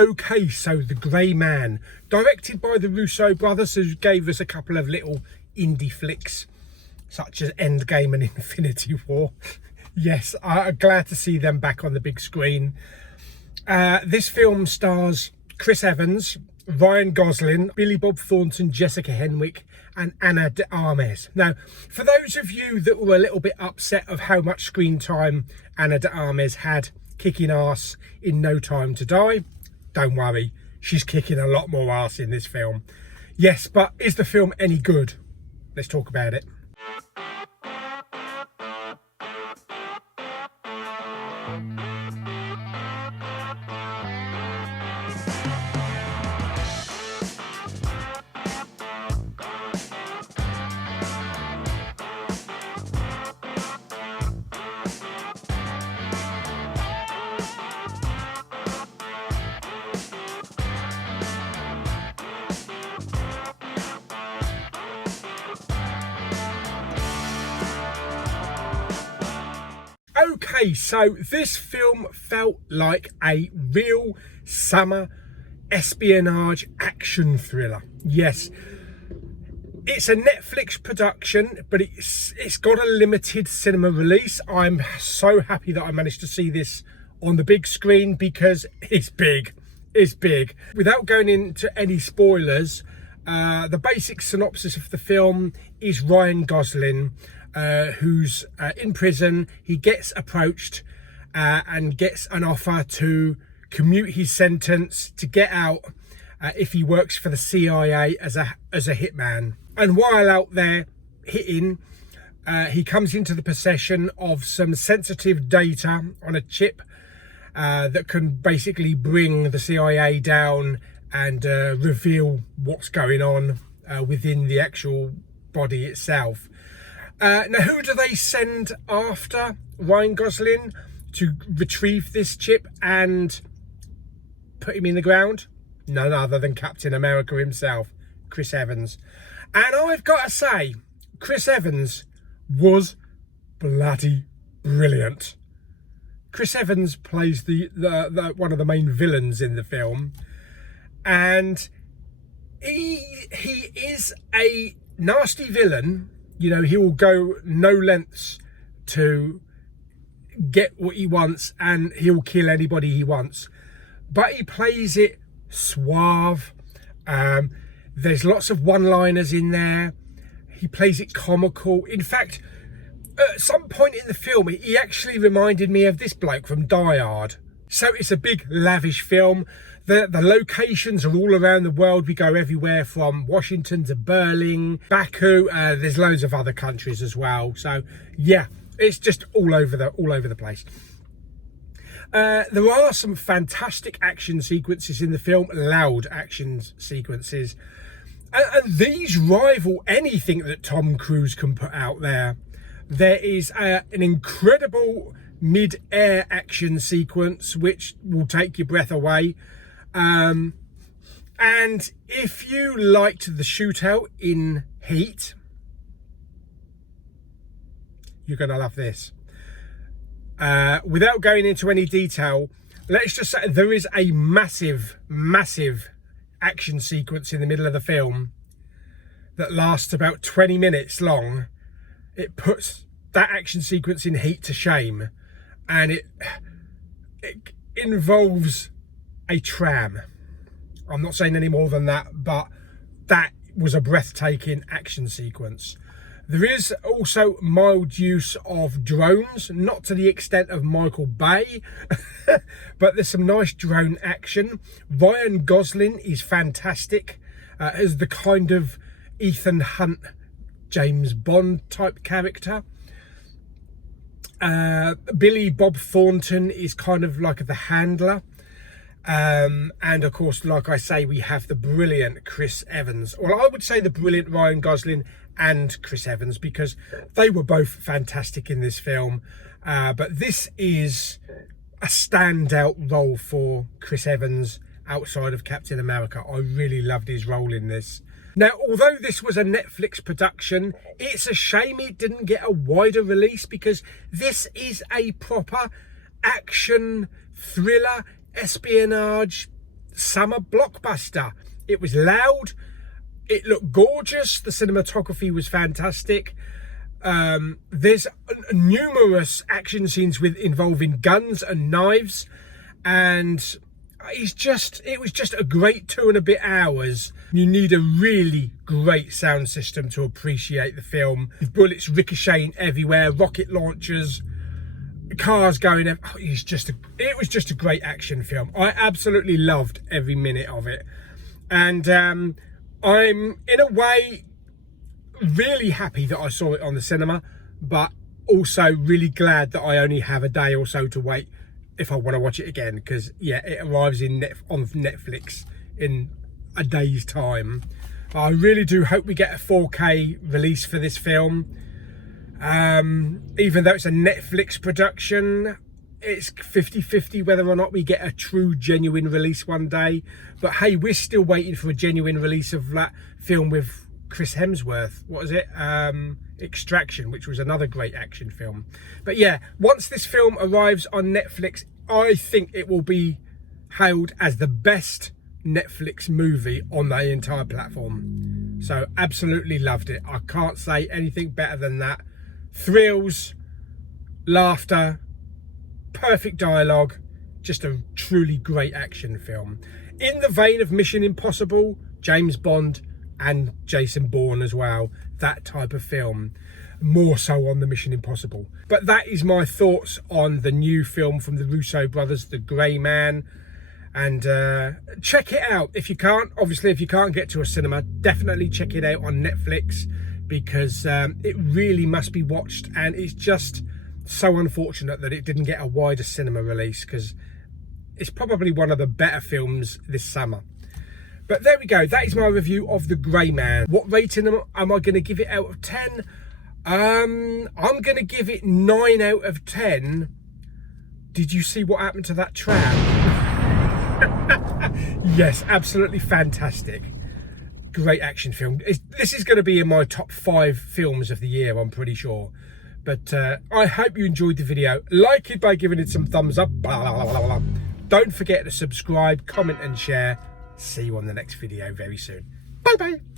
Okay, so The Grey Man, directed by the Russo Brothers, who gave us a couple of little indie flicks, such as Endgame and Infinity War. Yes, I'm glad to see them back on the big screen. This film stars Chris Evans, Ryan Gosling, Billy Bob Thornton, Jessica Henwick and Ana de Armas. Now, for those of you that were a little bit upset of how much screen time Ana de Armas had kicking ass in No Time to Die, don't worry, she's kicking a lot more ass in this film. Yes, but is the film any good? Let's talk about it. Okay, so this film felt like a real summer espionage action thriller. Yes, it's a Netflix production, but it's got a limited cinema release. I'm so happy that I managed to see this on the big screen because it's big. It's big. Without going into any spoilers, the basic synopsis of the film is Ryan Gosling, who's in prison. He gets approached and gets an offer to commute his sentence to get out if he works for the CIA as a hitman. And while out there hitting, he comes into the possession of some sensitive data on a chip that can basically bring the CIA down and reveal what's going on within the actual body itself. Now, who do they send after Ryan Gosling to retrieve this chip and put him in the ground? None other than Captain America himself, Chris Evans. And I've got to say, Chris Evans was bloody brilliant. Chris Evans plays the one of the main villains in the film, and he is a nasty villain. You know, he will go no lengths to get what he wants, and he'll kill anybody he wants. But he plays it suave. There's lots of one-liners in there. He plays it comical. In fact, at some point in the film, he actually reminded me of this bloke from Die Hard. So it's a big, lavish film. The locations are all around the world. We go everywhere from Washington to Berlin, Baku. There's loads of other countries as well. So yeah, it's just all over the place. There are some fantastic action sequences in the film, loud action sequences, and these rival anything that Tom Cruise can put out there. There is an incredible mid-air action sequence which will take your breath away. And if you liked the shootout in Heat, you're going to love this. Without going into any detail, let's just say there is a massive action sequence in the middle of the film that lasts about 20 minutes long. It puts that action sequence in Heat to shame, and it involves a tram. I'm not saying any more than that, but that was a breathtaking action sequence. There is also mild use of drones, not to the extent of Michael Bay, but there's some nice drone action. Ryan Gosling is fantastic as the kind of Ethan Hunt, James Bond type character. Billy Bob Thornton is kind of like the handler. And of course, like I say, we have the brilliant Chris Evans. Well, I would say the brilliant Ryan Gosling and Chris Evans, because they were both fantastic in this film. But this is a standout role for Chris Evans outside of Captain America. I really loved his role in this. Now, although this was a Netflix production, it's a shame it didn't get a wider release, because this is a proper action thriller, espionage, summer blockbuster. It was loud, it looked gorgeous, the cinematography was fantastic. There's numerous action scenes involving guns and knives, and it was just a great 2 and a bit hours. You need a really great sound system to appreciate the film, with bullets ricocheting everywhere, rocket launchers, cars going. It was just a great action film. I absolutely loved every minute of it, and I'm in a way really happy that I saw it on the cinema, but also really glad that I only have a day or so to wait if I want to watch it again, because yeah, it arrives on Netflix in a day's time. I really do hope we get a 4K release for this film. Even though it's a Netflix production, it's 50-50 whether or not we get a true genuine release one day. But hey, we're still waiting for a genuine release of that film with Chris Hemsworth. What was it? Extraction, which was another great action film. But yeah, once this film arrives on Netflix, I think it will be hailed as the best Netflix movie on the entire platform. So absolutely loved it. I can't say anything better than that. Thrills, laughter, perfect dialogue, just a truly great action film. In the vein of Mission Impossible, James Bond, and Jason Bourne as well. That type of film, more so on the Mission Impossible. But that is my thoughts on the new film from the Russo Brothers, The Grey Man. And check it out if you can't. Obviously, if you can't get to a cinema, definitely check it out on Netflix, because it really must be watched. And it's just so unfortunate that it didn't get a wider cinema release, because it's probably one of the better films this summer. But there we go. That is my review of The Grey Man. What rating am I going to give it out of 10? I'm going to give it 9 out of 10. Did you see what happened to that tram? Yes, absolutely fantastic. Great action film. This is going to be in my top 5 films of the year, I'm pretty sure. But I hope you enjoyed the video. Like it by giving it some thumbs up. Don't forget to subscribe, comment and share. See you on the next video very soon. Bye bye.